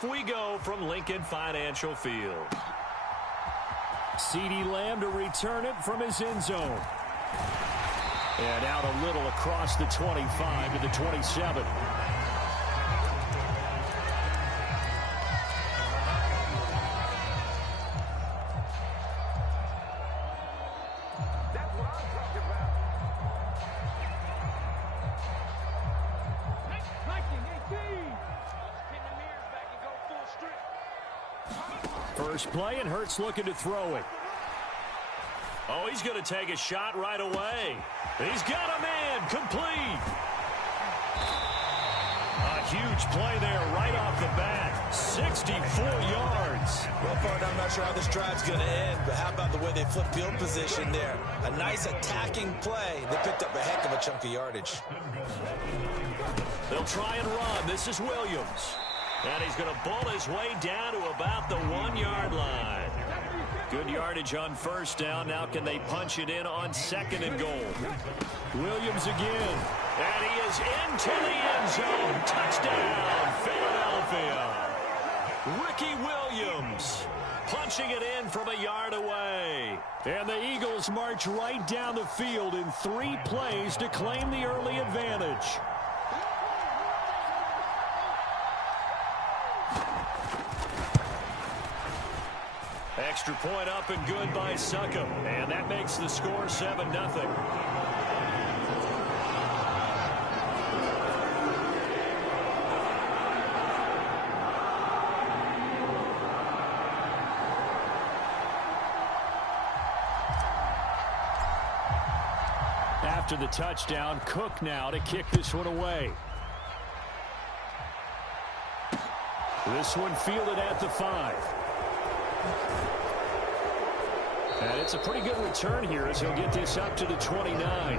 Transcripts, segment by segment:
off we go from Lincoln Financial Field. CeeDee Lamb to return it from his end zone. And out a little across the 25 to the 27. First play, and Hurts looking to throw it. Oh, he's going to take a shot right away. He's got a man complete. A huge play there right off the bat. 64 yards. Well, Bart, I'm not sure how this drive's going to end, but how about the way they flipped field position there? A nice attacking play. They picked up a heck of a chunk of yardage. They'll try and run. This is Williams. And he's going to bull his way down to about the 1-yard line. Good yardage on first down. Now can they punch it in on second and goal? Williams again. And he is into the end zone. Touchdown, Philadelphia. Ricky Williams punching it in from a yard away. And the Eagles march right down the field in 3 plays to claim the early advantage. Extra point up and good by Succop. And that makes the score 7-0. After the touchdown, Cook now to kick this one away. This one fielded at the 5. And it's a pretty good return here as he'll get this up to the 29.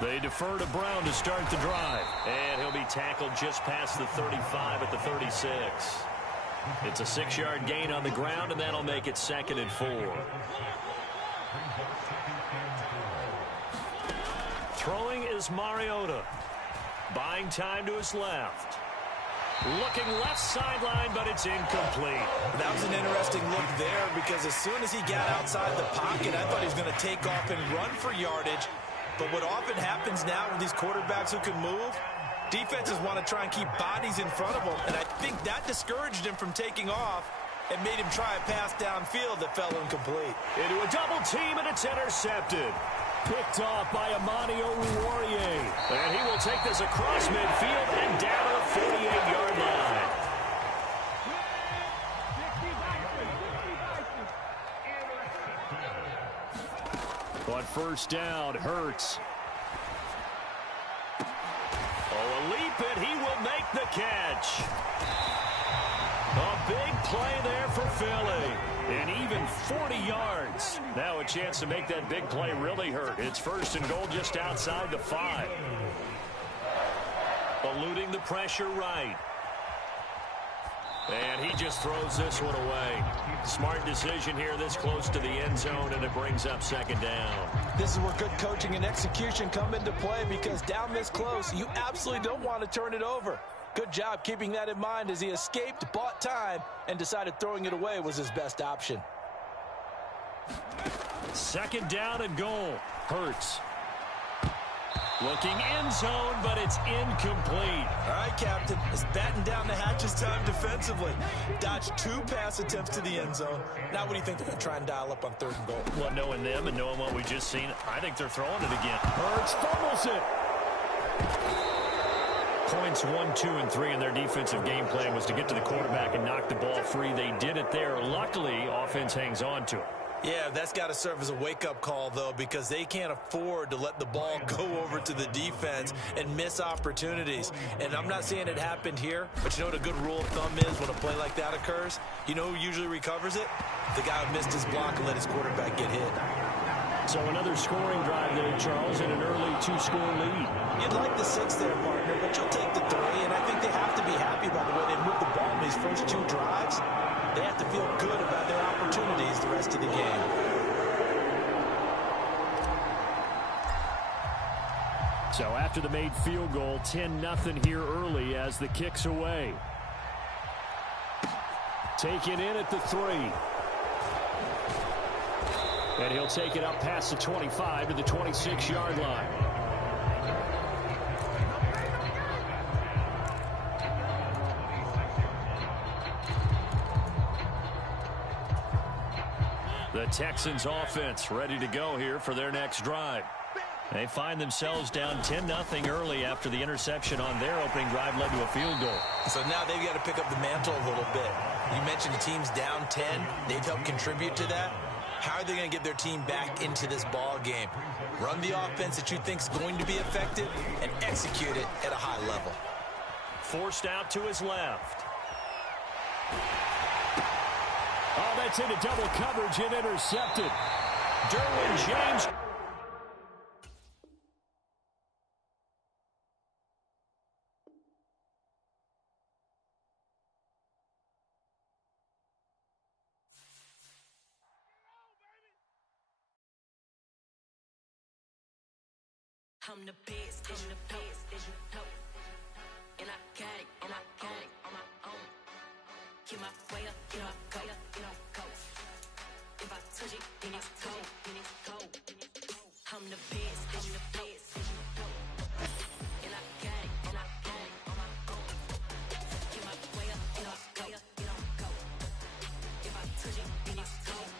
They defer to Brown to start the drive. And he'll be tackled just past the 35 at the 36. It's a 6-yard gain on the ground, and that'll make it 2nd and 4. Throwing is Mariota. Buying time to his left. Looking left sideline, but it's incomplete. That was an interesting look there because as soon as he got outside the pocket, I thought he was going to take off and run for yardage. But what often happens now with these quarterbacks who can move, defenses want to try and keep bodies in front of them, and I think that discouraged him from taking off and made him try a pass downfield that fell incomplete. Into a double team, and it's intercepted. Picked off by Amani Oruwariye. And he will take this across midfield and down to the 48-yard line. On first down, Hurts. Oh, a leap, and he will make the catch. A big play there for Philly. And even 40 yards. Now a chance to make that big play really hurt. It's first and goal just outside the 5. Eluding the pressure right. And he just throws this one away. Smart decision here this close to the end zone, and it brings up 2nd down. This is where good coaching and execution come into play because down this close, you absolutely don't want to turn it over. Good job keeping that in mind as he escaped, bought time, and decided throwing it away was his best option. 2nd down and goal. Hurts. Looking end zone, but it's incomplete. All right, Captain. It's batten down the hatches time defensively. Dodged 2 pass attempts to the end zone. Now what do you think they're going to try and dial up on 3rd and goal? Well, knowing them and knowing what we just seen, I think they're throwing it again. Hurts fumbles it. Points 1, 2, and 3 in their defensive game plan was to get to the quarterback and knock the ball free. They did it there. Luckily, offense hangs on to it. Yeah, that's got to serve as a wake-up call, though, because they can't afford to let the ball go over to the defense and miss opportunities. And I'm not saying it happened here, but you know what a good rule of thumb is when a play like that occurs? You know who usually recovers it? The guy who missed his block and let his quarterback get hit. So another scoring drive there, Charles, and an early 2-score lead. You'd like the 6 there, partner, but you'll take the 3, and I think they have to be happy these first 2 drives, they have to feel good about their opportunities the rest of the game. So after the made field goal, 10-0 here early as the kick's away. Taken in at the 3. And he'll take it up past the 25 to the 26-yard line. The Texans offense ready to go here for their next drive. They find themselves down 10-0 early after the interception on their opening drive led to a field goal. So now they've got to pick up the mantle a little bit. You mentioned the team's down 10. They've helped contribute to that. How are they going to get their team back into this ball game? Run the offense that you think is going to be effective and execute it at a high level. Forced out to his left. Oh, that's into double coverage and intercepted. Derwin James. I'm the best, and the best, and I got it, on my own. Get my way up, get my go, go. If I touch it, then it's cold, I'm the best, and the best, and I got it, on my own. Get my way up, get my go. If I touch it, then it's cold,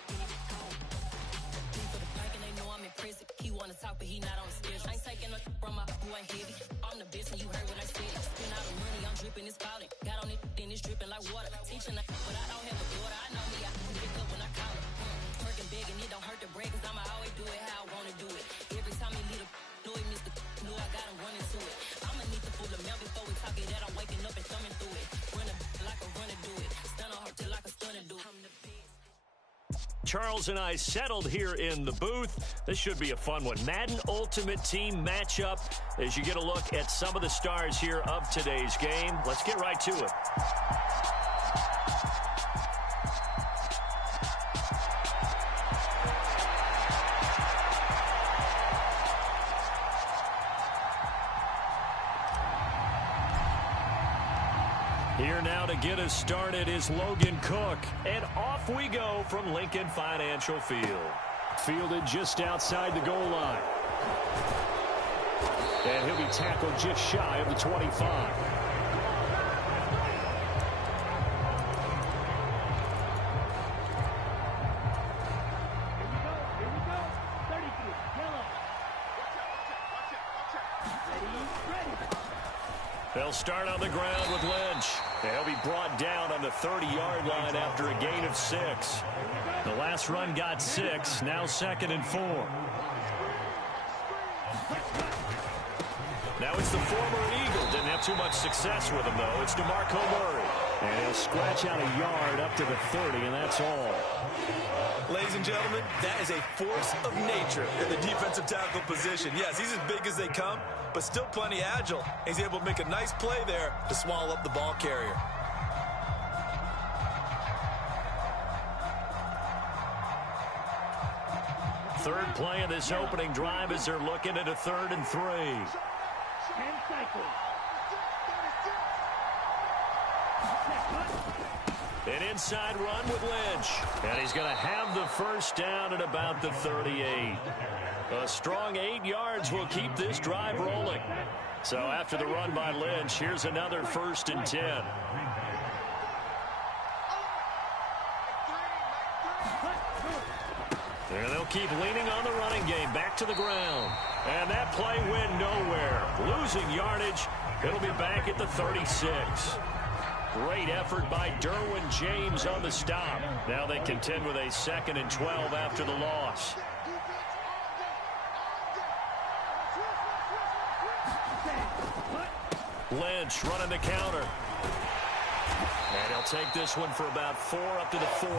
Deep for the pike and they know I'm impressive. He wanna talk, but he not on the schedule. I ain't taking no from my boy heavy. I'm the best and you heard what I said. Spend all the money, I'm dripping, it's falling. Got on it, then it's dripping like water. Teaching but I don't have a daughter. I know me, I can pick up when I call it. Working big and it don't hurt the break, cause I'ma always do it how I wanna do it. Every time he lead a know it, Mr. Know I got him running to it. I'ma need to full of milk before we talk it that I'm waking up and thumbing through it. Run like a runner do it. Stun on her till like a stunner do it. I'm the best. Charles and I settled here in the booth. This should be a fun one. Madden Ultimate Team matchup as you get a look at some of the stars here of today's game. Let's get right to it. Here now to get us started is Logan Cook. And off we go from Lincoln Financial Field. Fielded just outside the goal line. And he'll be tackled just shy of the 25. They'll start on the ground with Lynch. And he'll be brought down on the 30-yard line after a gain of 6. The last run got 6, now 2nd and 4. Now it's the former Eagle. Didn't have too much success with him, though. It's DeMarco Murray. And he'll scratch out a yard up to the 30, and that's all. Ladies and gentlemen, that is a force of nature in the defensive tackle position. Yes, he's as big as they come, but still plenty agile. He's able to make a nice play there to swallow up the ball carrier. Third play of this opening drive as they're looking at a 3rd and 3. An inside run with Lynch. And he's going to have the first down at about the 38. A strong 8 yards will keep this drive rolling. So after the run by Lynch, here's another 1st and 10. And they'll keep leaning on the running game. Back to the ground. And that play went nowhere. Losing yardage. It'll be back at the 36. Great effort by Derwin James on the stop. Now they contend with a 2nd and 12 after the loss. Lynch running the counter. And he'll take this one for about 4 up to the 40.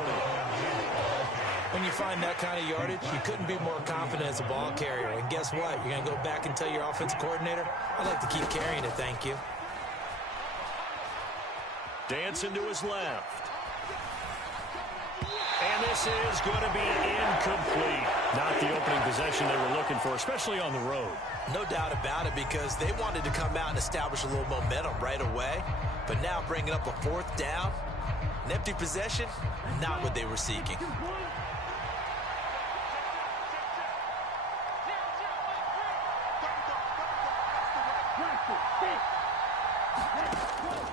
When you find that kind of yardage, you couldn't be more confident as a ball carrier. And guess what? You're going to go back and tell your offensive coordinator, I'd like to keep carrying it, thank you. Dancing to his left. And this is going to be incomplete. Not the opening possession they were looking for, especially on the road. No doubt about it, because they wanted to come out and establish a little momentum right away. But now bringing up a fourth down, an empty possession, not what they were seeking.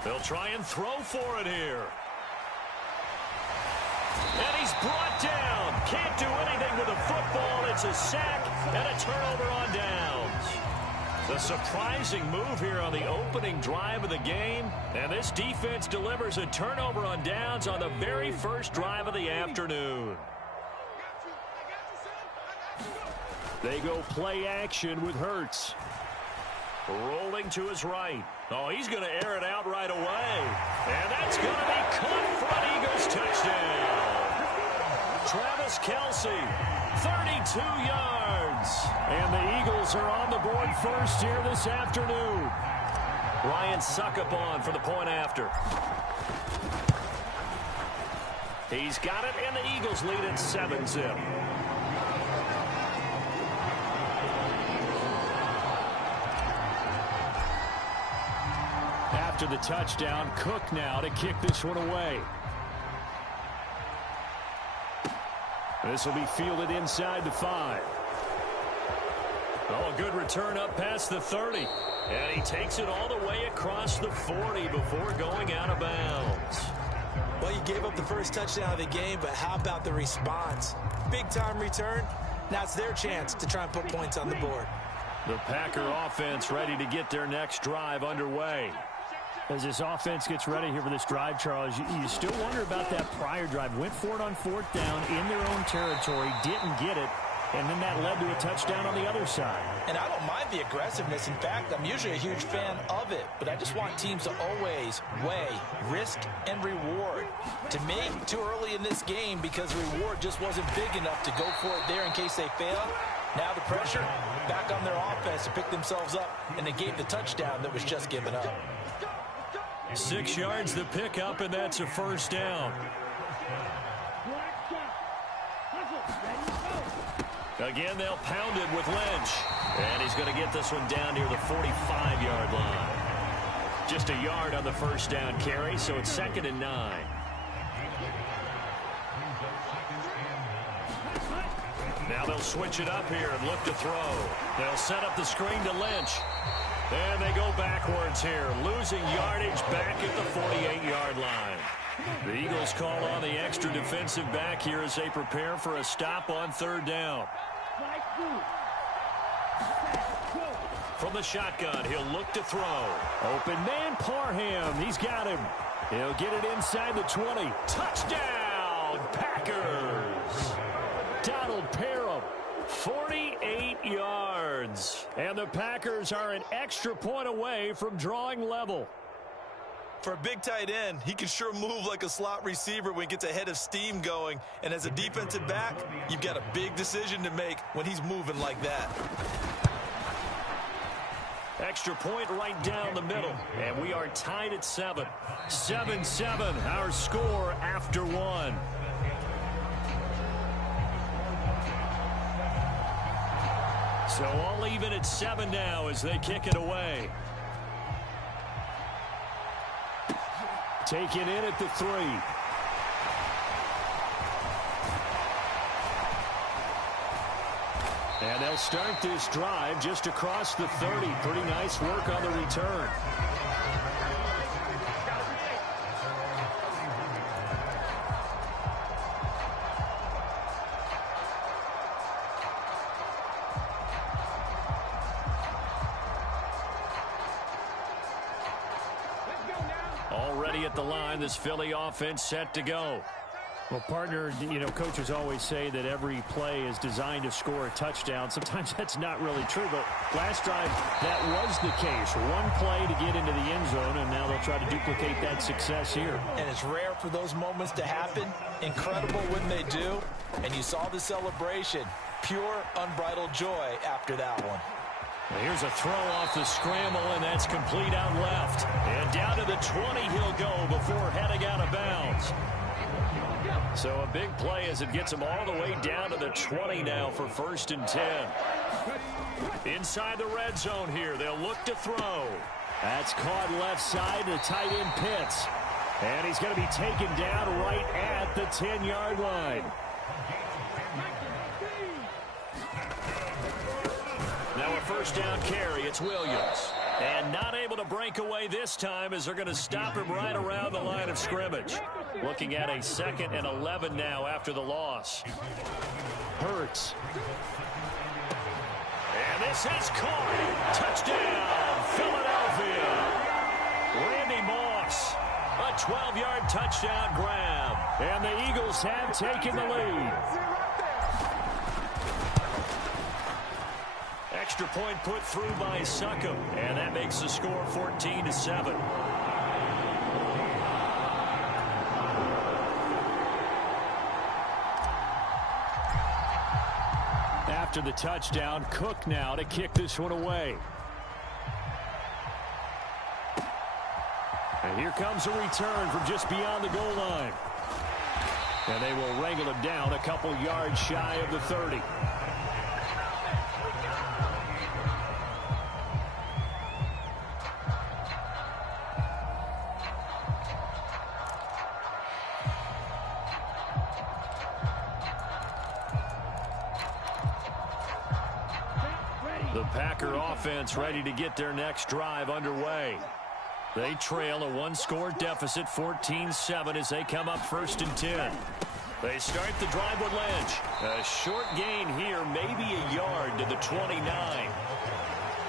They'll try and throw for it here. And he's brought down. Can't do anything with a football. It's a sack and a turnover on downs. The surprising move here on the opening drive of the game. And this defense delivers a turnover on downs on the very first drive of the afternoon. They go play action with Hurts. Rolling to his right. Oh, he's going to air it out right away. And that's going to be caught for an Eagles touchdown. Travis Kelce, 32 yards. And the Eagles are on the board first here this afternoon. Ryan Suckup on for the point after. He's got it, and the Eagles lead at 7-zip. After the touchdown, Cook now to kick this one away. This will be fielded inside the 5. Oh, a good return up past the 30. And he takes it all the way across the 40 before going out of bounds. Well, you gave up the first touchdown of the game, but how about the response? Big-time return. Now it's their chance to try and put points on the board. The Packer offense ready to get their next drive underway. As this offense gets ready here for this drive, Charles, you still wonder about that prior drive. Went for it on fourth down in their own territory, didn't get it, and then that led to a touchdown on the other side. And I don't mind the aggressiveness. In fact, I'm usually a huge fan of it, but I just want teams to always weigh risk and reward. To me, too early in this game because reward just wasn't big enough to go for it there in case they fail. Now the pressure back on their offense to pick themselves up, and they gave the touchdown that was just given up. 6 yards the pickup, and that's a first down. Again, they'll pound it with Lynch. And he's going to get this one down near the 45-yard line. Just a yard on the first down carry, so it's 2nd and 9. Now they'll switch it up here and look to throw. They'll set up the screen to Lynch. And they go backwards here, losing yardage back at the 48-yard line. The Eagles call on the extra defensive back here as they prepare for a stop on 3rd down. From the shotgun, he'll look to throw. Open man, Parham. He's got him. He'll get it inside the 20. Touchdown, Packers! Donald Parham, 48 yards. And the Packers are an extra point away from drawing level. For a big tight end, he can sure move like a slot receiver when he gets a head of steam going. And as a defensive back, you've got a big decision to make when he's moving like that. Extra point right down the middle. And we are tied at 7. 7-7, our score after 1. So all even at 7 now as they kick it away. Taken in at the 3. And they'll start this drive just across the 30. Pretty nice work on the return. Already at the line, this Philly offense set to go. Well, partner, you know, coaches always say that every play is designed to score a touchdown. Sometimes that's not really true, but last drive, that was the case. One play to get into the end zone, and now they'll try to duplicate that success here. And it's rare for those moments to happen. Incredible when they do. And you saw the celebration. Pure, unbridled joy after that one. Here's a throw off the scramble, and that's complete out left. And down to the 20 he'll go before So a big play as it gets them all the way down to the 20 now for 1st and 10. Inside the red zone here. They'll look to throw. That's caught left side to tight end Pitts. And he's going to be taken down right at the 10-yard line. Now a 1st down carry. It's Williams. And not able to break away this time as they're going to stop him right around the line of scrimmage. Looking at a 2nd and 11 now after the loss. Hurts. And this is caught. Touchdown, Philadelphia. Randy Moss. A 12-yard touchdown grab. And the Eagles have taken the lead. Extra point put through by Succop. And that makes the score 14-7. After the touchdown, Cook now to kick this one away. And here comes a return from just beyond the goal line. And they will wrangle him down a couple yards shy of the 30. The Packer offense ready to get their next drive underway. They trail a one-score deficit, 14-7, as they come up 1st and 10. They start the drive with Lynch. A short gain here, maybe a yard to the 29.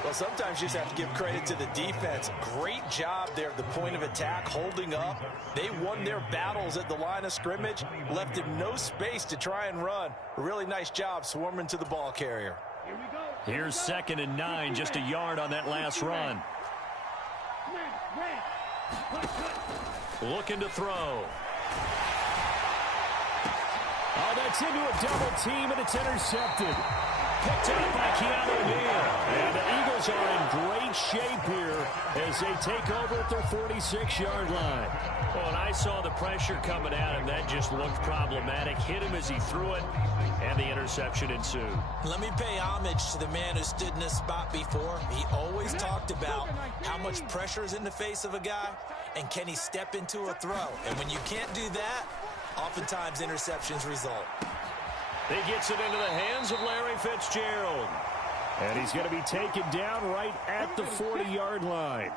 Well, sometimes you just have to give credit to the defense. Great job there at the point of attack, holding up. They won their battles at the line of scrimmage, left him no space to try and run. A really nice job swarming to the ball carrier. Here's 2nd and 9, just a yard on that last run. Looking to throw. Oh, that's into a double team, and it's intercepted. Picked up by Keanu Neal. And the Eagles are in great shape here as they take over at their 46-yard line. Well, and I saw the pressure coming at him. That just looked problematic. Hit him as he threw it, and the interception ensued. Let me pay homage to the man who stood in this spot before. He always talked about how much pressure is in the face of a guy, and can he step into a throw. And when you can't do that, oftentimes interceptions result. He gets it into the hands of Larry Fitzgerald. And he's going to be taken down right at the 40-yard line.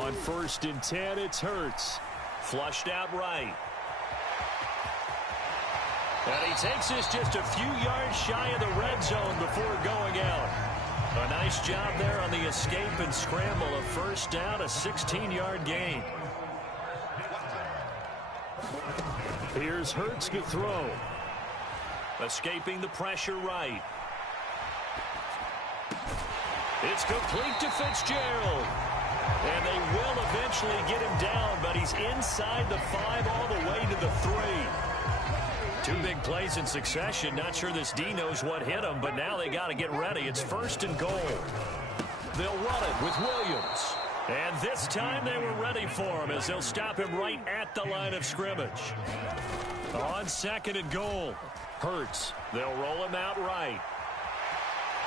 On 1st and 10, it's Hurts. Flushed out right. And he takes this just a few yards shy of the red zone before going out. A nice job there on the escape and scramble. A 1st down, a 16-yard gain. Here's Hurts to throw. Escaping the pressure right. It's complete to Fitzgerald. And they will eventually get him down, but he's inside the 5 all the way to the 3. 2 big plays in succession. Not sure this D knows what hit him, but now they got to get ready. It's 1st and goal. They'll run it with Williams. And this time they were ready for him as they'll stop him right at the line of scrimmage. On 2nd and goal. Hurts. They'll roll him out right.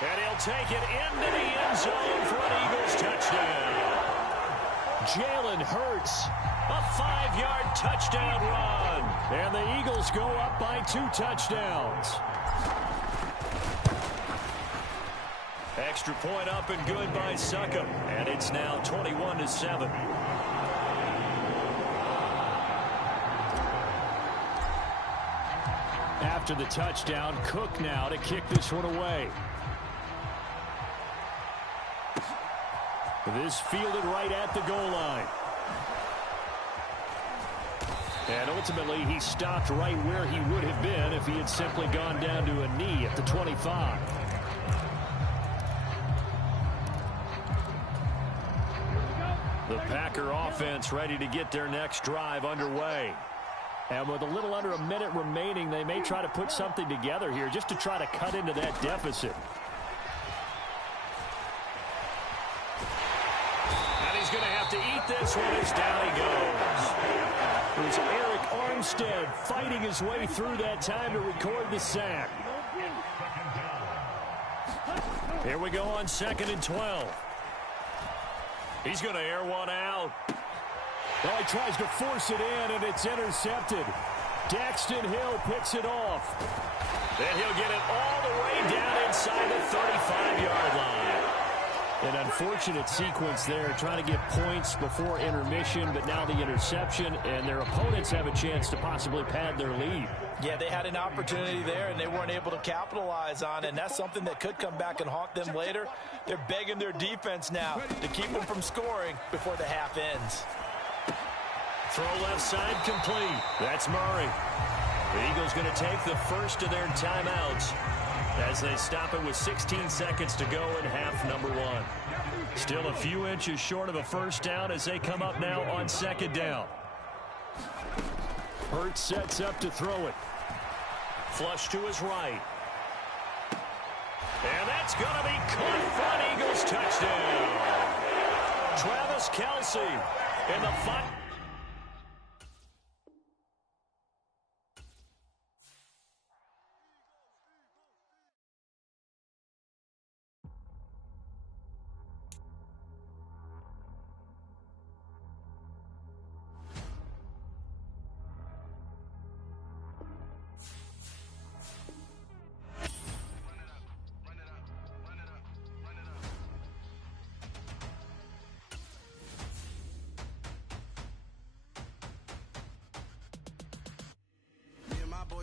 And he'll take it into the end zone for an Eagles touchdown. Jalen Hurts. A 5-yard touchdown run. And the Eagles go up by 2 touchdowns. Extra point up and good by Succop. And it's now 21-7. After the touchdown, Cook now to kick this one away. This fielded right at the goal line. And ultimately, he stopped right where he would have been if he had simply gone down to a knee at the 25. The Packer offense ready to get their next drive underway. And with a little under a minute remaining, they may try to put something together here just to try to cut into that deficit. going to have to eat this one as down he goes. It was Eric Armstead fighting his way through that time to record the sack. Here we go on 2nd and 12. He's going to air one out. Well, he tries to force it in, and it's intercepted. Daxton Hill picks it off. Then he'll get it all the way down inside the 35-yard line. An unfortunate sequence there, trying to get points before intermission, but now the interception, and their opponents have a chance to possibly pad their lead. Yeah, they had an opportunity there, and they weren't able to capitalize on it, and that's something that could come back and haunt them later. They're begging their defense now to keep them from scoring before the half ends. Throw left side complete. That's Murray. The Eagles going to take the first of their timeouts as they stop it with 16 seconds to go in half number 1. Still a few inches short of a first down as they come up now on 2nd down. Hurts sets up to throw it. Flush to his right. And that's going to be caught for an Eagles touchdown. Travis Kelce in the fight.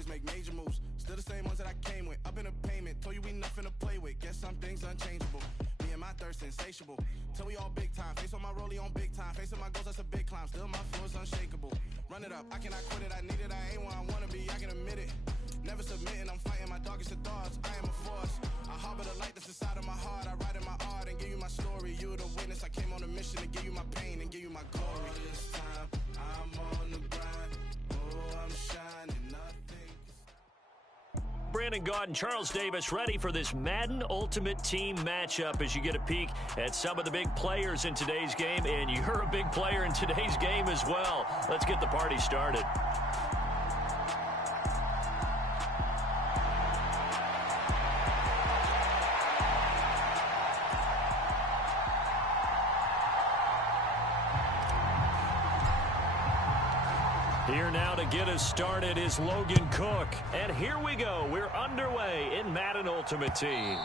Make major moves, still the same ones that I came with. Up in a payment, told you we nothing to play with. Guess some things unchangeable. Me and my thirst insatiable. Till we all big time. Face on my rollie on big time. Facing my goals, that's a big climb. Still my flow is unshakable. Run it up, I cannot quit it. I need it, I ain't where I wanna be. I can admit it. Never submitting, I'm fighting my darkest of thoughts. I am a force. I harbor the light that's inside of my heart. I write in my art and give you my story. You the witness. I came on a mission to give you my pain and give you my glory. All this time, I'm on the grind. Oh, I'm shining. Brandon Gaudin, Charles Davis ready for this Madden Ultimate Team matchup as you get a peek at some of the big players in today's game, and you're a big player in today's game as well. Let's get the party started. Here now to get us started is Logan Cook. And here we go. We're underway in Madden Ultimate Team.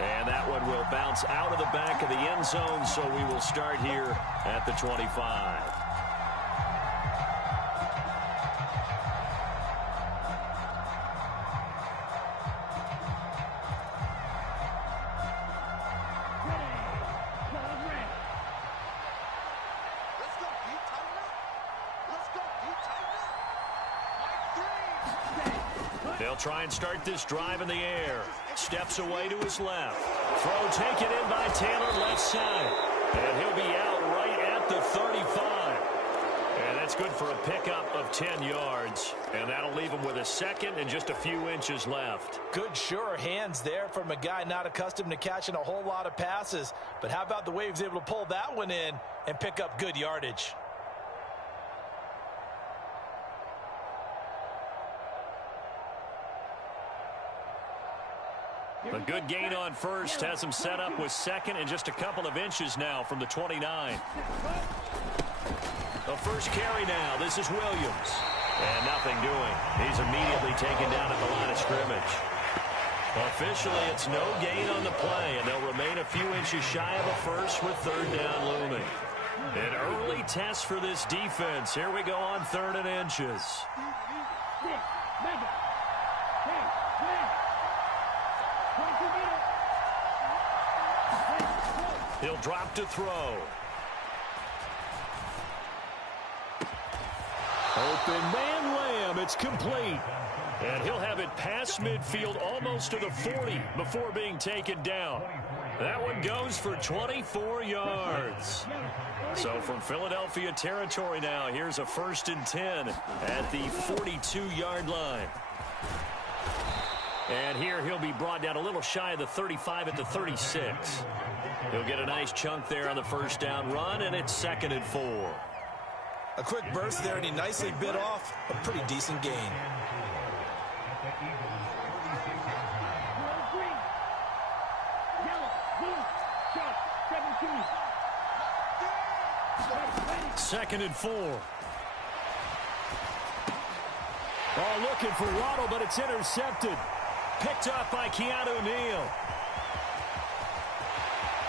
And that one will bounce out of the back of the end zone, so we will start here at the 25. They'll try and start this drive in the air. Steps away to his left. Throw taken in by Taylor left side. And he'll be out right at the 35. And that's good for a pickup of 10 yards. And that'll leave him with a second and just a few inches left. Good, sure hands there from a guy not accustomed to catching a whole lot of passes. But how about the way he was able to pull that one in and pick up good yardage? A good gain on first has him set up with second and just a couple of inches now from the 29. The first carry now. This is Williams. And nothing doing. He's immediately taken down at the line of scrimmage. Officially, it's no gain on the play, and they'll remain a few inches shy of a first with third down looming. An early test for this defense. Here we go on 3rd and inches. He'll drop to throw. Open man Lamb. It's complete. And he'll have it past midfield almost to the 40 before being taken down. That one goes for 24 yards. So from Philadelphia territory now, here's a 1st and 10 at the 42-yard line. And here he'll be brought down a little shy of the 35 at the 36. He'll get a nice chunk there on the first down run, and it's 2nd and 4. A quick burst there, and he nicely bit off a pretty decent gain. Second and 4. Oh, looking for Waddle, but it's intercepted. Picked up by Keanu Neal.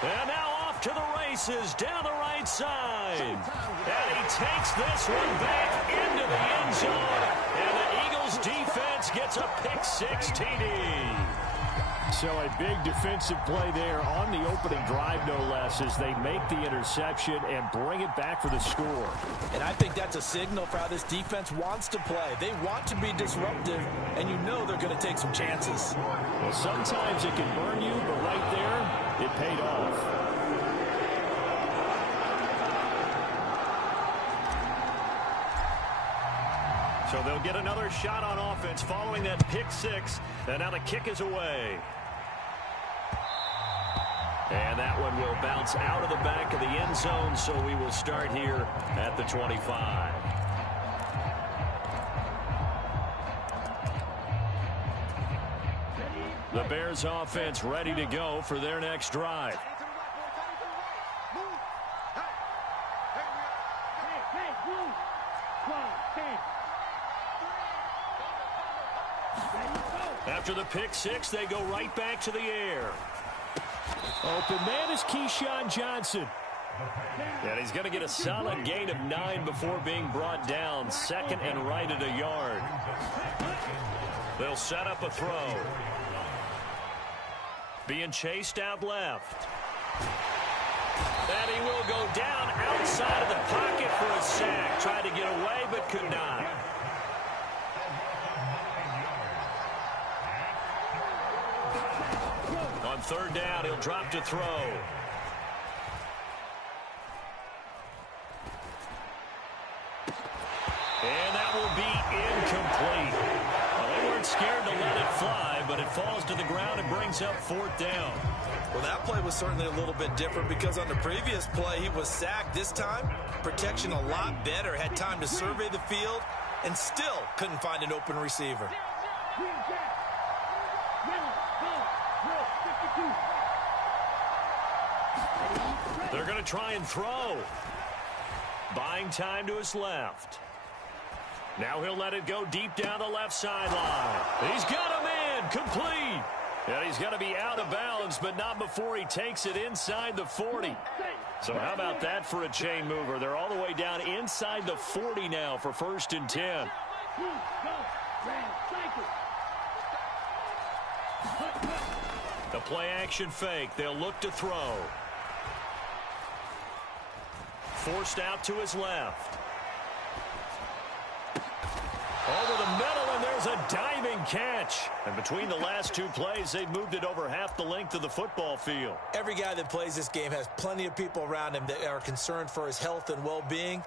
And now off to the races down the right side. And he takes this one back into the end zone. And the Eagles defense gets a pick-6 TD. So a big defensive play there on the opening drive, no less, as they make the interception and bring it back for the score. And I think that's a signal for how this defense wants to play. They want to be disruptive, and you know they're going to take some chances. Well, sometimes it can burn you, but right there, it paid off. So they'll get another shot on offense following that pick-6, and now the kick is away. And that one will bounce out of the back of the end zone, so we will start here at the 25. The Bears offense ready to go for their next drive. After the pick-6, they go right back to the air. Open man is Keyshawn Johnson. And he's going to get a solid gain of 9 before being brought down. 2nd and right at a yard. They'll set up a throw. Being chased out left. And he will go down outside of the pocket for a sack. Tried to get away, but could not. On 3rd down, he'll drop to throw. And that will be incomplete. Well, they weren't scared to let it fly, but it falls to the ground and brings up 4th down. Well, that play was certainly a little bit different because on the previous play, he was sacked. This time, protection a lot better. Had time to survey the field and still couldn't find an open receiver. They're going to try and throw. Buying time to his left. Now he'll let it go deep down the left sideline. He's got him in. Complete. And he's going to be out of bounds, but not before he takes it inside the 40. So how about that for a chain mover? They're all the way down inside the 40 now for 1st and 10. The play action fake. They'll look to throw. Forced out to his left. Over the middle, and there's a diving catch. And between the last 2 plays, they've moved it over half the length of the football field. Every guy that plays this game has plenty of people around him that are concerned for his health and well-being.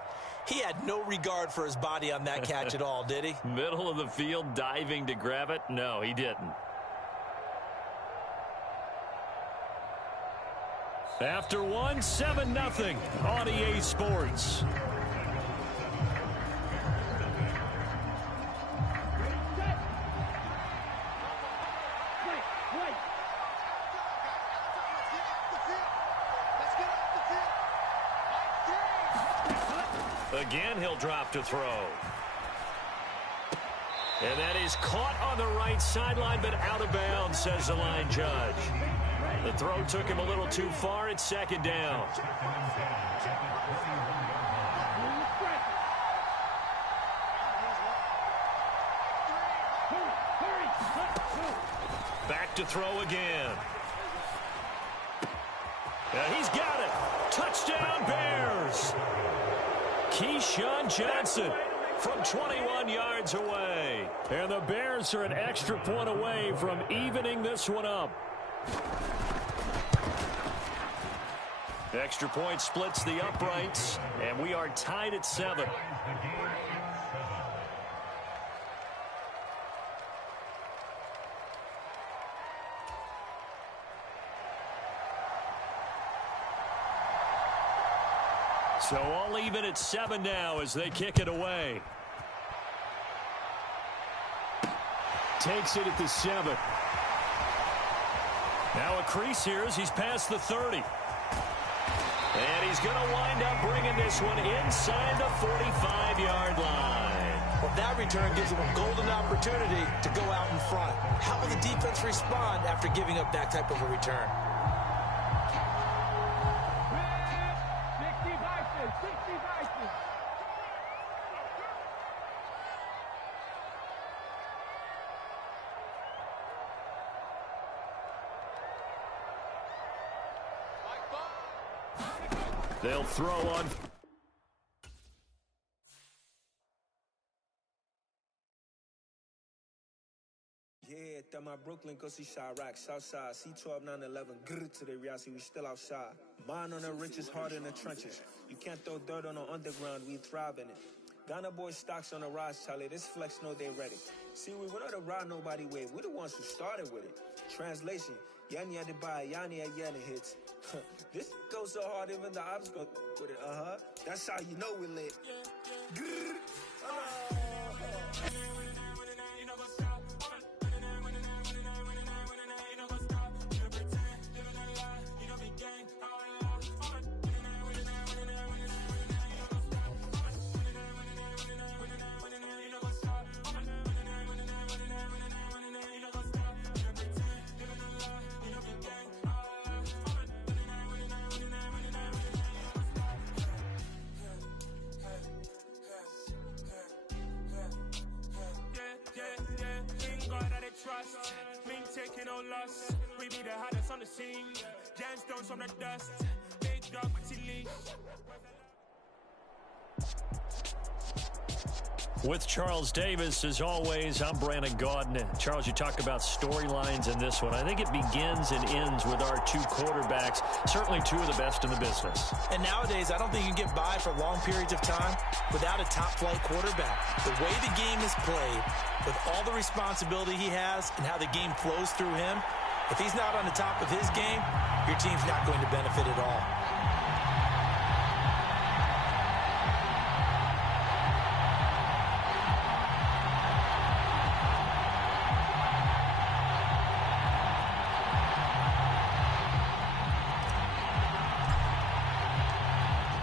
He had no regard for his body on that catch at all, did he? Middle of the field, diving to grab it? No, he didn't. After one, 7-0 on EA Sports. Again, he'll drop to throw. And that is caught on the right sideline, but out of bounds, says the line judge. The throw took him a little too far. It's 2nd down. Back to throw again. Now he's got it. Touchdown, Bears. Keyshawn Johnson from 21 yards away. And the Bears are an extra point away from evening this one up. The extra point splits the uprights, and we are tied at 7. So all even at 7 now as they kick it away. Takes it at the 7. Now a crease here as he's past the 30. And he's going to wind up bringing this one inside the 45-yard line. Well, that return gives him a golden opportunity to go out in front. How will the defense respond after giving up that type of a return? They'll throw on. Yeah, that my Brooklyn, go see Chirac, Southside, C12, 911, grrr to the reality, we still outside. Mine on the riches, hard in the trenches. You can't throw dirt on the underground, we thrive in it. Ghana boys stocks on the rise, Charlie, this flex know they ready. See, we were not to ride nobody wave, we the ones who started with it. Translation, Yanni had to buy, Yanni had Yanni hits. This goes so hard, even the ops go with it, That's how you know we lit. Grrr. Trust, me taking no loss. We be the hottest on the scene. Gemstones from the dust. Big dog, leash. With Charles Davis, as always, I'm Brandon Gaudin. Charles, you talk about storylines in this one. I think it begins and ends with our two quarterbacks, certainly two of the best in the business. And nowadays, I don't think you can get by for long periods of time without a top-flight quarterback. The way the game is played, with all the responsibility he has and how the game flows through him, if he's not on the top of his game, your team's not going to benefit at all.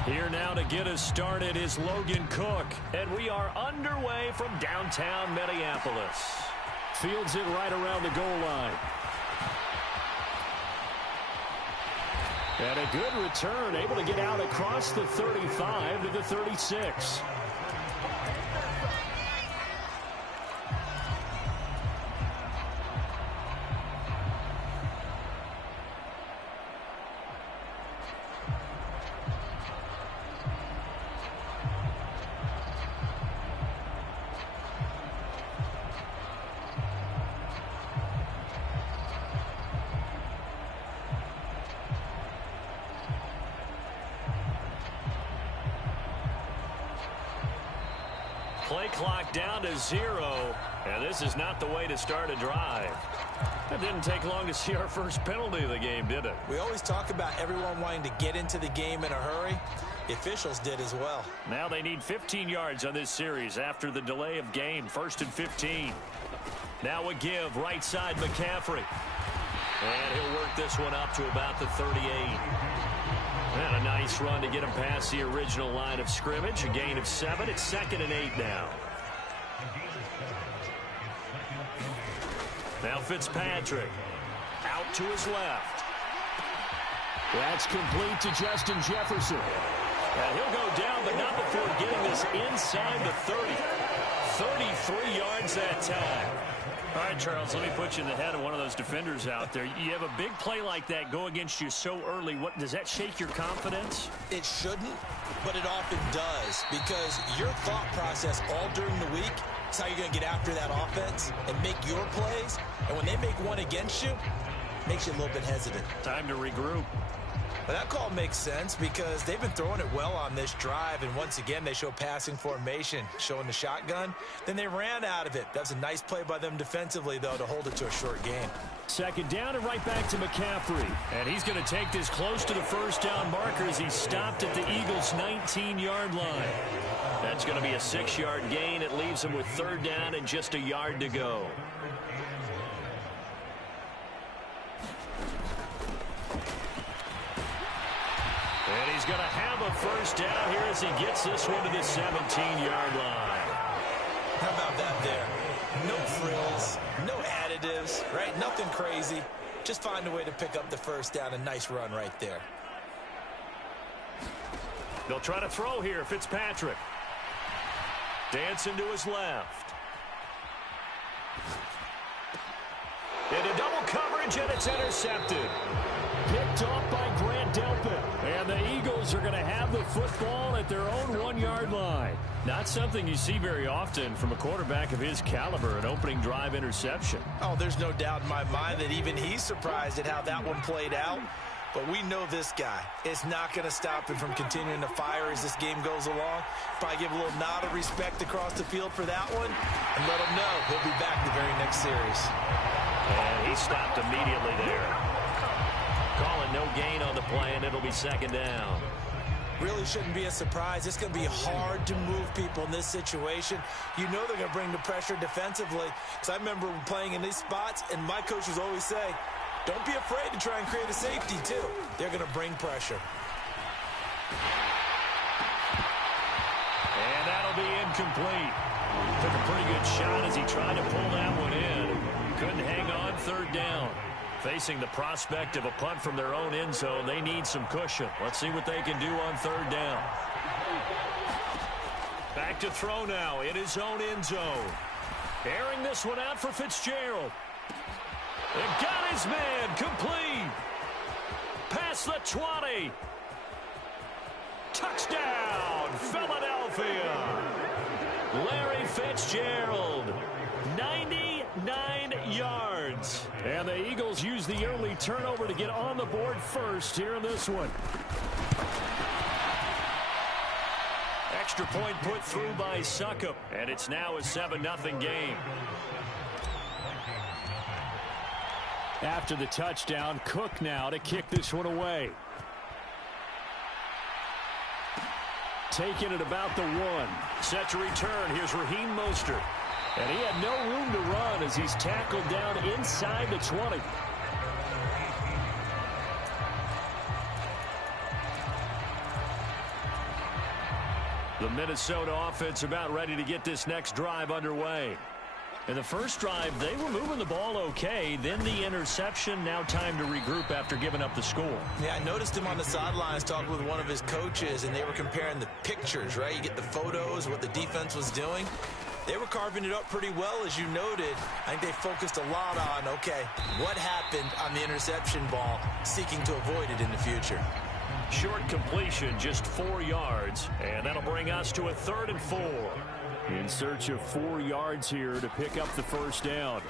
Here now to get us started is Logan Cook, and we are underway from downtown Minneapolis. Fields it right around the goal line. And a good return, able to get out across the 35 to the 36. Play clock down to 0, and this is not the way to start a drive. It didn't take long to see our first penalty of the game, did it? We always talk about everyone wanting to get into the game in a hurry. The officials did as well. Now they need 15 yards on this series after the delay of game. 1st and 15. Now a give, right side McCaffrey. And he'll work this one up to about the 38. And a nice run to get him past the original line of scrimmage. A gain of 7. It's 2nd and 8 now. Now Fitzpatrick. Out to his left. That's complete to Justin Jefferson. And he'll go down, but not before getting this inside the 30. 33 yards that time. All right, Charles, let me put you in the head of one of those defenders out there. You have a big play like that go against you so early. What does that shake your confidence? It shouldn't, but it often does, because your thought process all during the week is how you're going to get after that offense and make your plays. And when they make one against you, it makes you a little bit hesitant. Time to regroup. Well, that call makes sense because they've been throwing it well on this drive, and once again, they show passing formation, showing the shotgun. Then they ran out of it. That's a nice play by them defensively, though, to hold it to a short game. Second down and right back to McCaffrey. And he's going to take this close to the first down marker as he stopped at the Eagles' 19-yard line. That's going to be a 6-yard gain. It leaves him with third down and just a yard to go. And he's going to have a first down here as he gets this one to the 17-yard line. How about that there? No frills, no additives, right? Nothing crazy. Just find a way to pick up the first down. A nice run right there. They'll try to throw here. Fitzpatrick. Dancing to his left. Into double coverage, and it's intercepted. Picked off by Grant Delpit. And the Eagles are going to have the football at their own 1-yard line. Not something you see very often from a quarterback of his caliber, an opening drive interception. Oh, there's no doubt in my mind that even he's surprised at how that one played out. But we know this guy is not going to stop him from continuing to fire as this game goes along. Probably give a little nod of respect across the field for that one and let him know he'll be back the very next series. And he stopped immediately there. Calling no gain on the play, and it'll be second down. Really shouldn't be a surprise. It's going to be hard to move people in this situation. You know they're going to bring the pressure defensively. Because I remember playing in these spots, and my coaches always say, don't be afraid to try and create a safety, too. They're going to bring pressure. And that'll be incomplete. Took a pretty good shot as he tried to pull that one in. Couldn't hang on third down. Facing the prospect of a punt from their own end zone, they need some cushion. Let's see what they can do on third down. Back to throw now in his own end zone. Airing this one out for Fitzgerald. And got his man complete. Past the 20. Touchdown, Philadelphia. Larry Fitzgerald. 99 yards. And the Eagles use the early turnover to get on the board first here in this one. Extra point put through by Succop. And it's now a 7-0 game. After the touchdown, Cook now to kick this one away. Taking it about the 1. Set to return. Here's Raheem Mostert. And he had no room to run as he's tackled down inside the 20. The Minnesota offense about ready to get this next drive underway. In the first drive, they were moving the ball okay. Then the interception. Now time to regroup after giving up the score. Yeah, I noticed him on the sidelines talking with one of his coaches, and they were comparing the pictures, right? You get the photos, what the defense was doing. They were carving it up pretty well, as you noted. I think they focused a lot on, okay, what happened on the interception ball, seeking to avoid it in the future. Short completion, just 4 yards, and that'll bring us to a 3rd and 4. In search of 4 yards here to pick up the first down.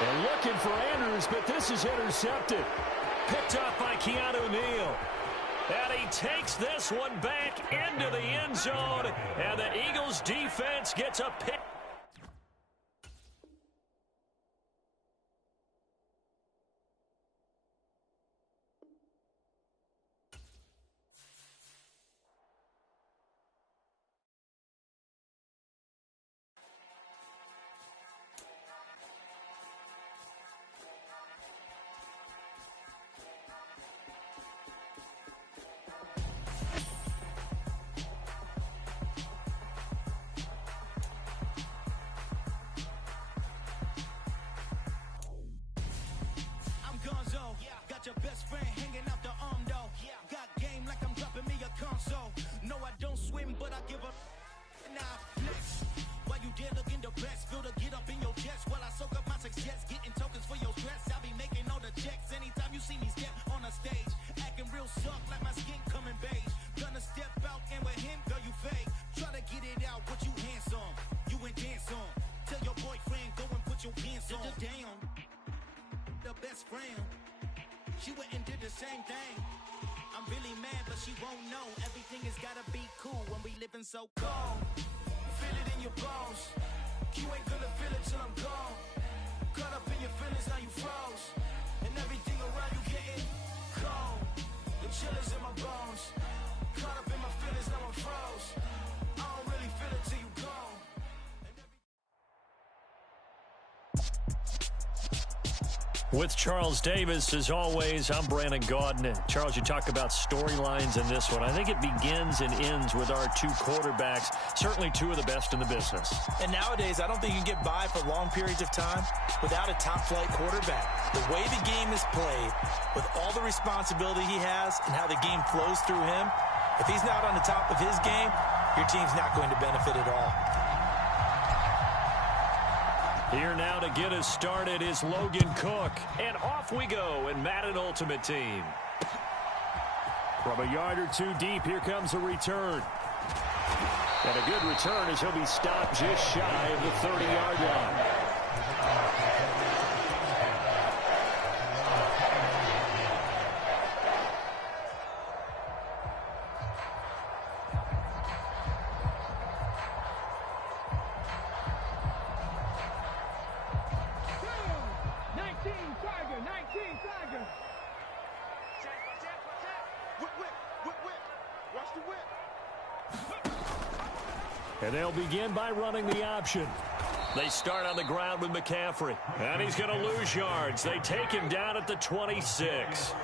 And looking for Andrews, but this is intercepted. Picked up by Keanu Neal. And he takes this one back into the end zone. And the Eagles defense gets a pick. she went and did the same thing. I'm really mad, but she won't know. Everything has gotta be cool when we living so cold. Feel it in your bones. You ain't gonna feel it till I'm gone. Caught up in your feelings, now you froze. And everything around you getting cold. The chill is in my bones. Caught up in my feelings, now I'm froze. I don't really feel it till you gone. With Charles Davis, as always, I'm Brandon Gaudin. And Charles, you talk about storylines in this one. I think it begins and ends with our two quarterbacks, certainly two of the best in the business. And nowadays, I don't think you can get by for long periods of time without a top-flight quarterback. The way the game is played, with all the responsibility he has and how the game flows through him, if he's not on the top of his game, your team's not going to benefit at all. Here now to get us started is Logan Cook. And off we go in Madden Ultimate Team. From a yard or two deep, here comes a return. And a good return as he'll be stopped just shy of the 30-yard line. And they'll begin by running the option. They start on the ground with McCaffrey. And he's going to lose yards. They take him down at the 26.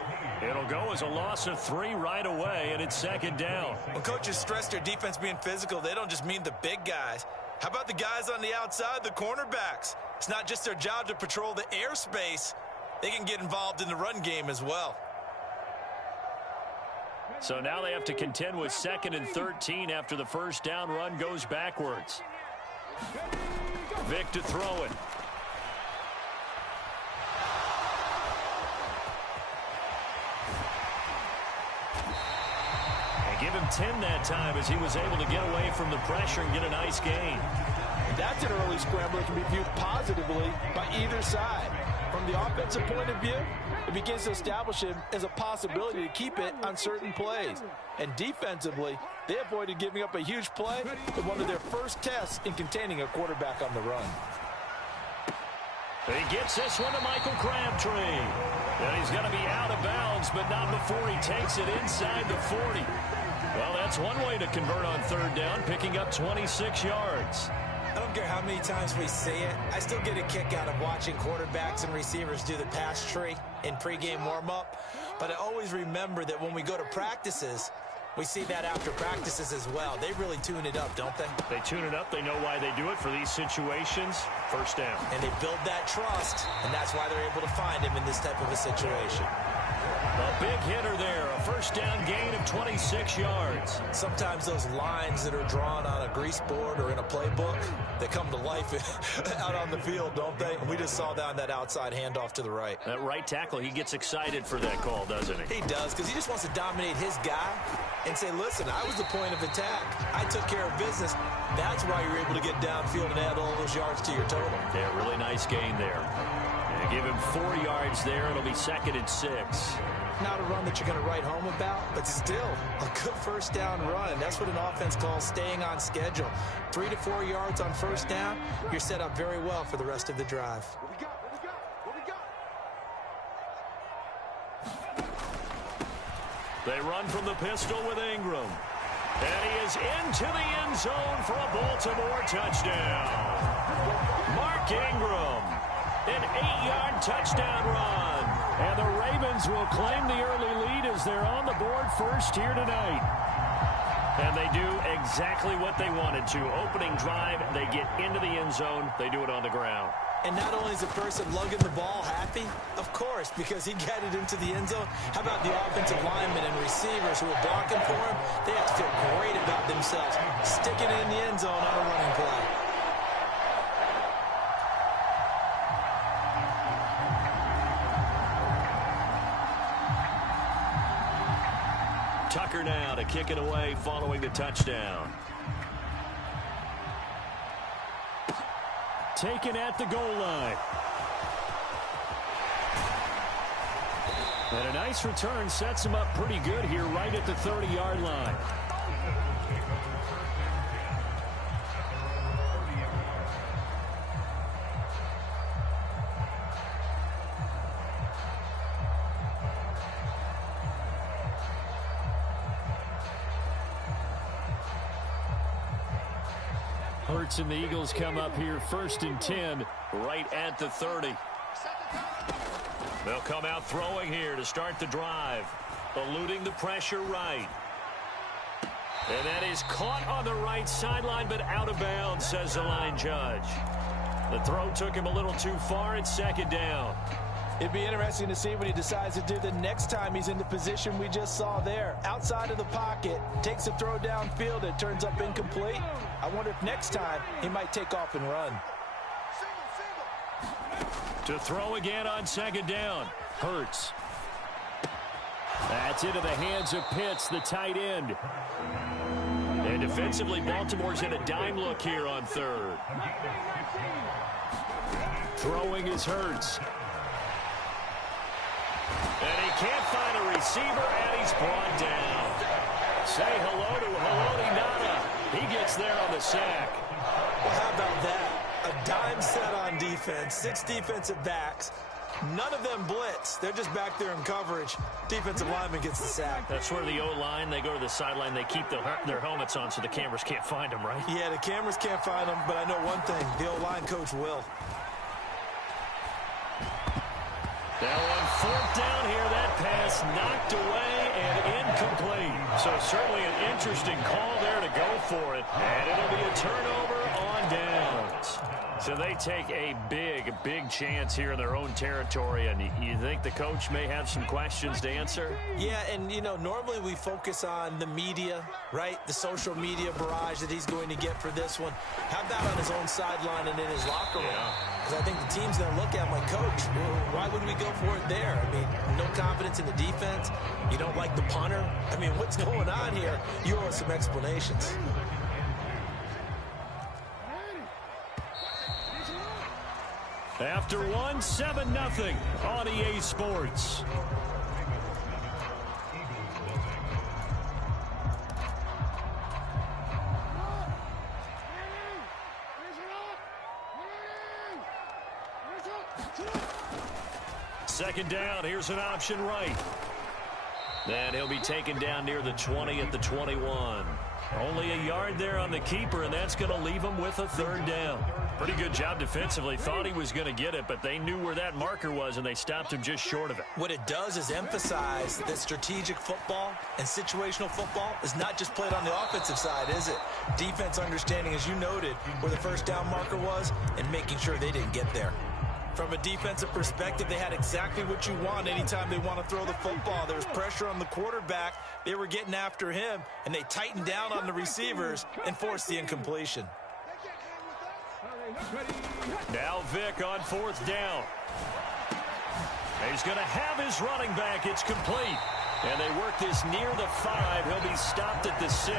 It'll go as a loss of 3 right away, and it's second down. When coaches stress their defense being physical, they don't just mean the big guys. How about the guys on the outside, the cornerbacks? It's not just their job to patrol the airspace. They can get involved in the run game as well. So now they have to contend with 2nd and 13 after the first down run goes backwards. Vic to throw it. And give him 10 that time as he was able to get away from the pressure and get a nice gain. That's an early scramble that can be viewed positively by either side. From the offensive point of view, it begins to establish him as a possibility to keep it on certain plays. And defensively, they avoided giving up a huge play in one of their first tests in containing a quarterback on the run. He gets this one to Michael Crabtree. And he's going to be out of bounds, but not before he takes it inside the 40. Well, that's one way to convert on third down, picking up 26 yards. I don't care how many times we say it, I still get a kick out of watching quarterbacks and receivers do the pass tree in pregame warm-up. But I always remember that when we go to practices, we see that after practices as well. They really tune it up, don't they? They tune it up. They know why they do it for these situations. First down. And they build that trust, and that's why they're able to find him in this type of a situation. A big hitter there. A first down gain of 26 yards. Sometimes those lines that are drawn on a grease board or in a playbook, they come to life out on the field, don't they? And we just saw down that outside handoff to the right. That right tackle, he gets excited for that call, doesn't he? He does, because he just wants to dominate his guy and say, listen, I was the point of attack. I took care of business. That's why you're able to get downfield and add all those yards to your total. Yeah, really nice gain there. And give him 4 yards there. It'll be 2nd and 6. Not a run that you're going to write home about, but still a good first down run. That's what an offense calls staying on schedule. 3 to 4 yards on first down, you're set up very well for the rest of the drive. They run from the pistol with Ingram. And he is into the end zone for a Baltimore touchdown. Mark Ingram, an 8-yard touchdown run. And the Ravens will claim the early lead as they're on the board first here tonight. And they do exactly what they wanted to. Opening drive, they get into the end zone. They do it on the ground. And not only is the person lugging the ball happy, of course, because he got it into the end zone. How about the offensive linemen and receivers who are blocking for him? They have to feel great about themselves, sticking it in the end zone on a running play. Tucker now to kick it away following the touchdown. Taken at the goal line. And a nice return sets him up pretty good here right at the 30-yard line. Hurts and the Eagles come up here 1st and 10 right at the 30. They'll come out throwing here to start the drive. Eluding the pressure right. And that is caught on the right sideline, but out of bounds, says the line judge. The throw took him a little too far. It's 2nd down. It'd be interesting to see what he decides to do the next time he's in the position we just saw there. Outside of the pocket, takes a throw downfield, it turns up incomplete. I wonder if next time he might take off and run. To throw again on 2nd down. Hurts. That's into the hands of Pitts, the tight end. And defensively, Baltimore's in a dime look here on 3rd. Throwing is Hurts. And he can't find a receiver, and he's brought down. Say hello to Haloti Ngata. He gets there on the sack. Well, how about that? A dime set on defense, 6 defensive backs. None of them blitz. They're just back there in coverage. Defensive lineman gets the sack. That's where the O-line, they go to the sideline, they keep their helmets on so the cameras can't find them, right? Yeah, the cameras can't find them, but I know one thing. The O-line coach will. Now on 4th down here, that pass knocked away and incomplete. So certainly an interesting call there to go for it. And it'll be a turnover on downs. So they take a big chance here in their own territory. And you think the coach may have some questions to answer? Yeah, and, you know, normally we focus on the media, right? The social media barrage that he's going to get for this one. How about on his own sideline and in his locker room? Because I think the team's going to look at him like, Coach, why would we go for it there? I mean, no confidence in the defense. You don't like the punter. I mean, what's going on here? You owe us some explanations. After one, 7-0 on EA Sports. Second down, here's an option right. And he'll be taken down near the 20 at the 21. Only a yard there on the keeper, and that's going to leave him with a 3rd down. Pretty good job defensively. Thought he was going to get it, but they knew where that marker was, and they stopped him just short of it. What it does is emphasize that strategic football and situational football is not just played on the offensive side, is it? Defense understanding, as you noted, where the 1st down marker was and making sure they didn't get there. From a defensive perspective, they had exactly what you want anytime they want to throw the football. There was pressure on the quarterback. They were getting after him, and they tightened down on the receivers and forced the incompletion. Now Vick on 4th down. He's going to have his running back. It's complete. And they work this near the 5. He'll be stopped at the 6.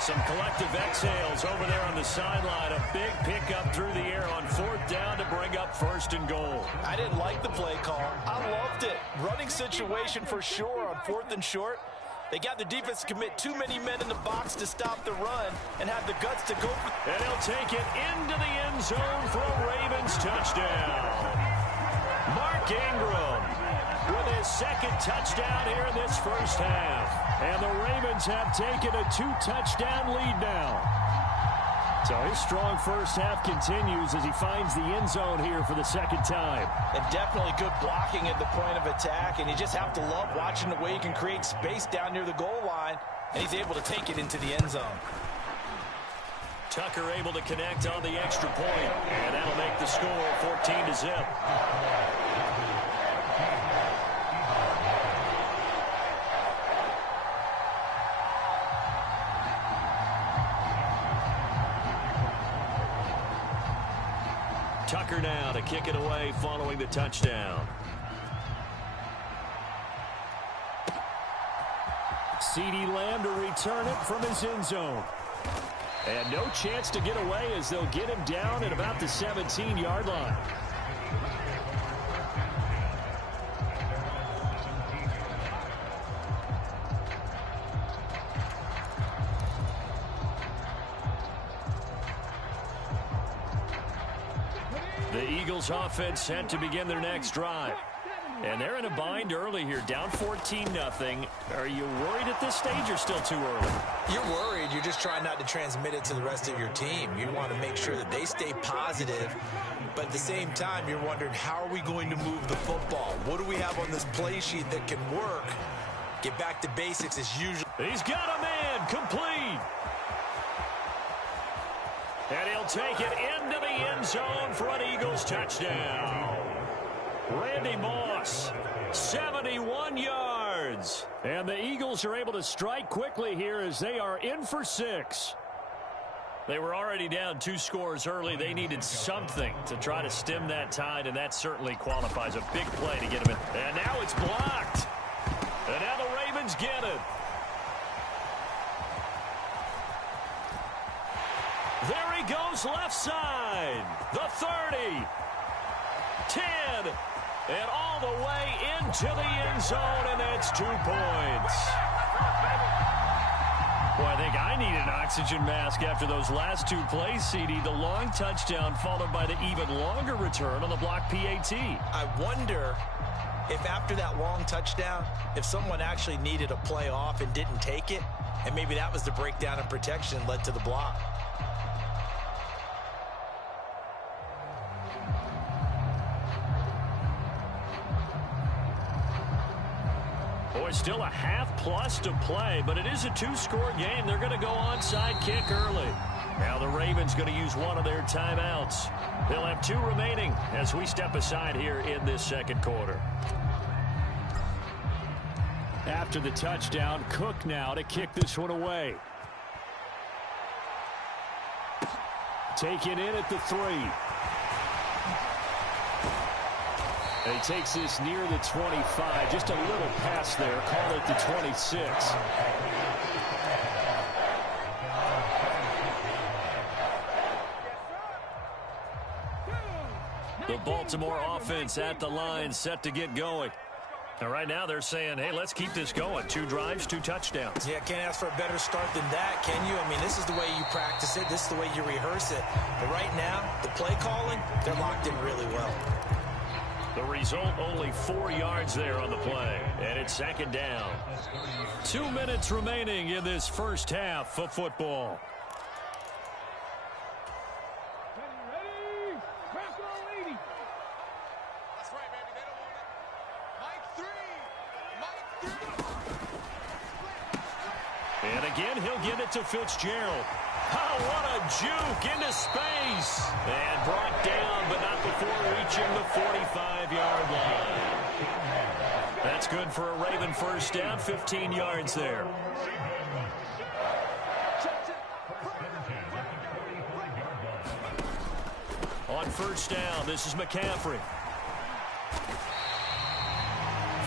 Some collective exhales over there on the sideline. A big pickup through the air on 4th down to bring up 1st and goal. I didn't like the play call. I loved it. Running situation for sure on 4th and short. They got the defense to commit too many men in the box to stop the run and have the guts to go for. And he'll take it into the end zone for a Ravens touchdown. Mark Ingram with his 2nd touchdown here in this 1st half. And the Ravens have taken a 2-touchdown lead now. So his strong 1st half continues as he finds the end zone here for the 2nd time. And definitely good blocking at the point of attack. And you just have to love watching the way he can create space down near the goal line. And he's able to take it into the end zone. Tucker able to connect on the extra point. And that'll make the score 14-0. Tucker now to kick it away following the touchdown. CeeDee Lamb to return it from his end zone. And no chance to get away as they'll get him down at about the 17-yard line. The Eagles offense set to begin their next drive. And they're in a bind early here, down 14-0. Are you worried at this stage or still too early? You're worried. You're just trying not to transmit it to the rest of your team. You want to make sure that they stay positive. But at the same time, you're wondering, how are we going to move the football? What do we have on this play sheet that can work? Get back to basics as usual. He's got a man complete. And he'll take it into the end zone for an Eagles touchdown. Randy Moss, 71 yards. And the Eagles are able to strike quickly here as they are in for 6. They were already down 2 scores early. They needed something to try to stem that tide, and that certainly qualifies. A big play to get them in. And now it's blocked. And now the Ravens get it. There he goes left side. The 30. 10. And all the way into the end zone, and that's 2 points. Boy, I think I need an oxygen mask after those last 2 plays, CD. The long touchdown followed by the even longer return on the block PAT. I wonder if after that long touchdown, if someone actually needed a play off and didn't take it, and maybe that was the breakdown in protection and led to the block. Boy, still a half plus to play, but it is a 2-score game. They're going to go onside kick early. Now the Ravens going to use one of their timeouts. They'll have 2 remaining as we step aside here in this second quarter. After the touchdown, Cook now to kick this one away. Taken in at the 3. And he takes this near the 25. Just a little pass there. Call it the 26. The Baltimore offense at the line, set to get going. And right now they're saying, hey, let's keep this going. 2 drives, 2 touchdowns. Yeah, can't ask for a better start than that, can you? I mean, this is the way you practice it. This is the way you rehearse it. But right now, the play calling, they're locked in really well. The result, only 4 yards there on the play. And it's second down. 2 minutes remaining in this first half of football. And again, he'll give it to Fitzgerald. Oh, what a juke into space. And brought down, but not before reaching the 45-yard line. That's good for a Raven first down, 15 yards there. On first down, this is McCaffrey.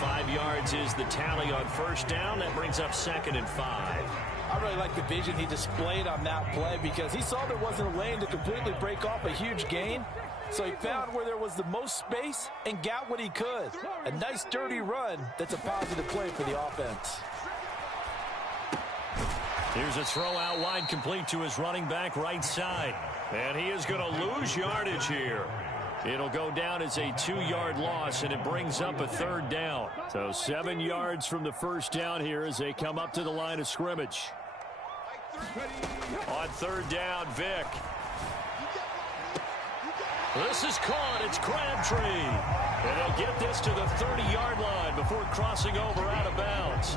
5 yards is the tally on first down. That brings up 2nd and 5. I really like the vision he displayed on that play because he saw there wasn't a lane to completely break off a huge gain. So he found where there was the most space and got what he could. A nice, dirty run that's a positive play for the offense. Here's a throw out wide, complete to his running back right side. And he is going to lose yardage here. It'll go down as a 2-yard loss, and it brings up a 3rd down. So 7 yards from the first down here as they come up to the line of scrimmage. On 3rd down, Vick. This is caught. It's Crabtree. And they'll get this to the 30-yard line before crossing over out of bounds.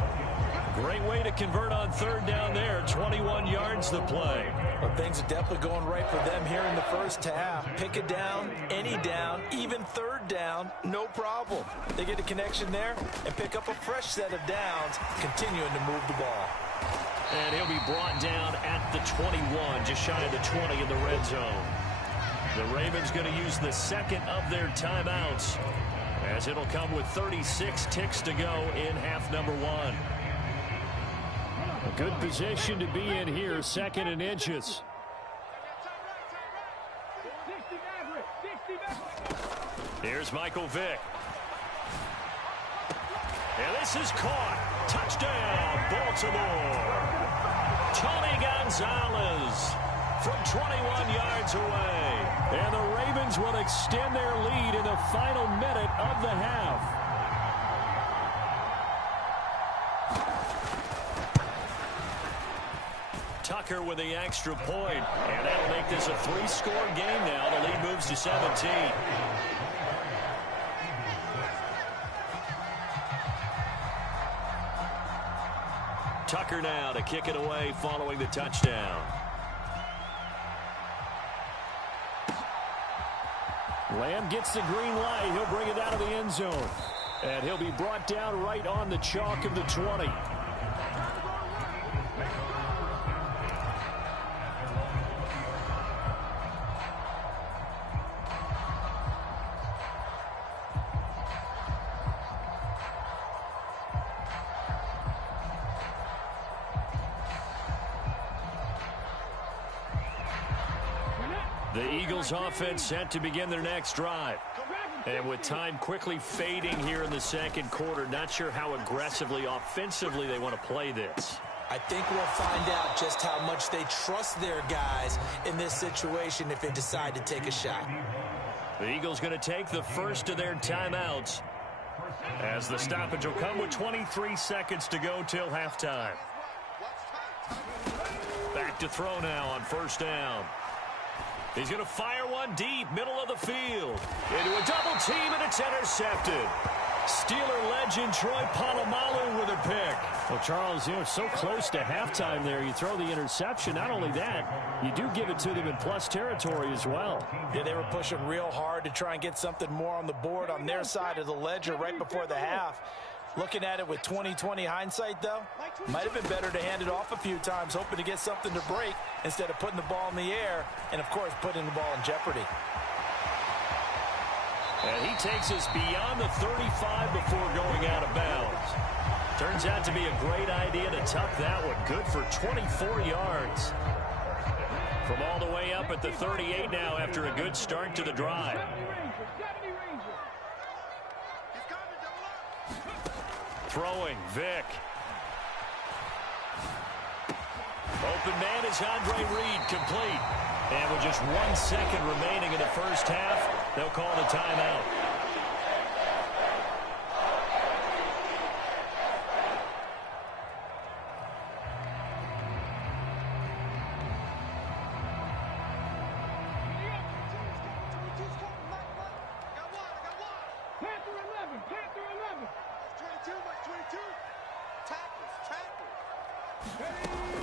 Great way to convert on 3rd down there. 21 yards the play. Well, things are definitely going right for them here in the first half. Pick a down, any down, even 3rd down, no problem. They get a connection there and pick up a fresh set of downs, continuing to move the ball. And he'll be brought down at the 21, just shy of the 20 in the red zone. The Ravens going to use the 2nd of their timeouts, as it'll come with 36 ticks to go in half number 1. A good position to be in here, 2nd and inches. Here's Michael Vick. And this is caught. Touchdown, Baltimore. Tony Gonzalez. from 21 yards away. And the Ravens will extend their lead in the final minute of the half. Tucker with the extra point, and that'll make this a 3-score game now. The lead moves to 17. Tucker now to kick it away following the touchdown. Lamb gets the green light. He'll bring it out of the end zone. And he'll be brought down right on the chalk of the 20. The Eagles offense set to begin their next drive. And with time quickly fading here in the second quarter, not sure how aggressively, offensively they want to play this. I think we'll find out just how much they trust their guys in this situation if they decide to take a shot. The Eagles going to take the first of their timeouts as the stoppage will come with 23 seconds to go till halftime. Back to throw now on first down. He's going to fire one deep, middle of the field. Into a double team, and it's intercepted. Steeler legend Troy Polamalu with a pick. Well, Charles, so close to halftime there. You throw the interception. Not only that, you do give it to them in plus territory as well. Yeah, they were pushing real hard to try and get something more on the board on their side of the ledger right before the half. Looking at it with 20/20 hindsight, though, might have been better to hand it off a few times, hoping to get something to break instead of putting the ball in the air and, of course, putting the ball in jeopardy. And he takes us beyond the 35 before going out of bounds. Turns out to be a great idea to tuck that one. Good for 24 yards. From all the way up at the 38 now after a good start to the drive. Throwing, Vick. Open man is Andre Reed, complete. And with just 1 second remaining in the first half, they'll call the timeout.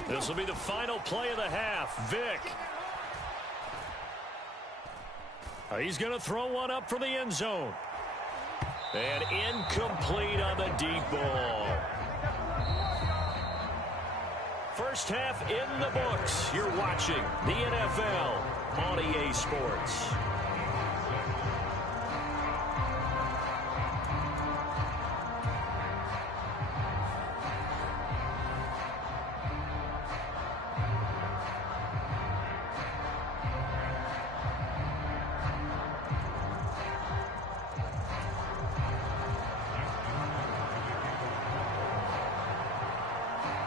This will be the final play of the half. Vick. He's going to throw one up for the end zone. And incomplete on the deep ball. First half in the books. You're watching the NFL on EA Sports.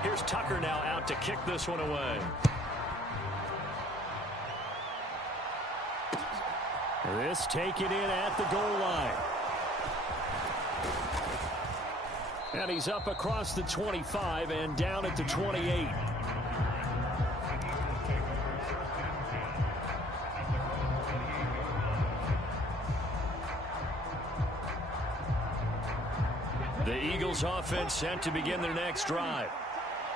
Here's Tucker now out to kick this one away. This taken in at the goal line. And he's up across the 25 and down at the 28. The Eagles offense set to begin their next drive.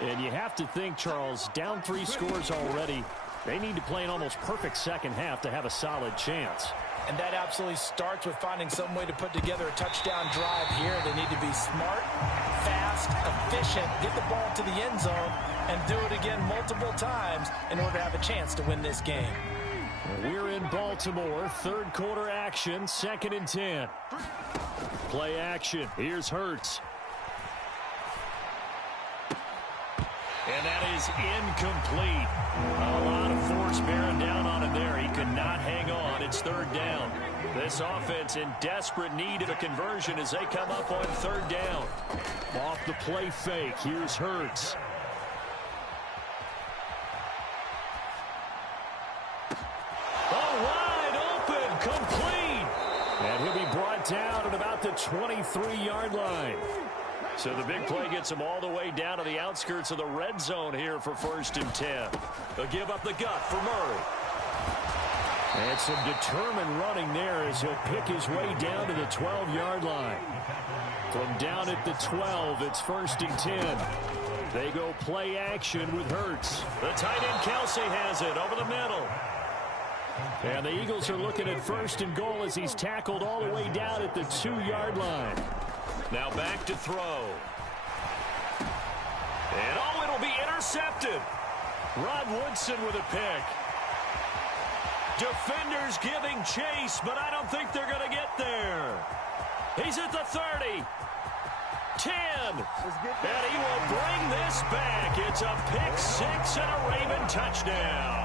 And you have to think, Charles, down 3 scores already. They need to play an almost perfect second half to have a solid chance. And that absolutely starts with finding some way to put together a touchdown drive here. They need to be smart, fast, efficient, get the ball to the end zone, and do it again multiple times in order to have a chance to win this game. We're in Baltimore. Third quarter action, 2nd and 10. Play action. Here's Hurts. And that is incomplete. A lot of force bearing down on him there. He could not hang on. It's 3rd down. This offense in desperate need of a conversion as they come up on 3rd down. Off the play fake. Here's Hurts. brought down at about the 23-yard line. So the big play gets them all the way down to the outskirts of the red zone here for 1st and 10. They'll give up the gut for Murray. And some determined running there as he'll pick his way down to the 12-yard line. From down at the 12, it's 1st and 10. They go play action with Hurts. The tight end Kelsey has it over the middle. And the Eagles are looking at 1st and goal as he's tackled all the way down at the 2-yard line. Now back to throw. And it'll be intercepted. Rod Woodson with a pick. Defenders giving chase, but I don't think they're going to get there. He's at the 30. 10. And he will bring this back. It's a pick six and a Raven touchdown.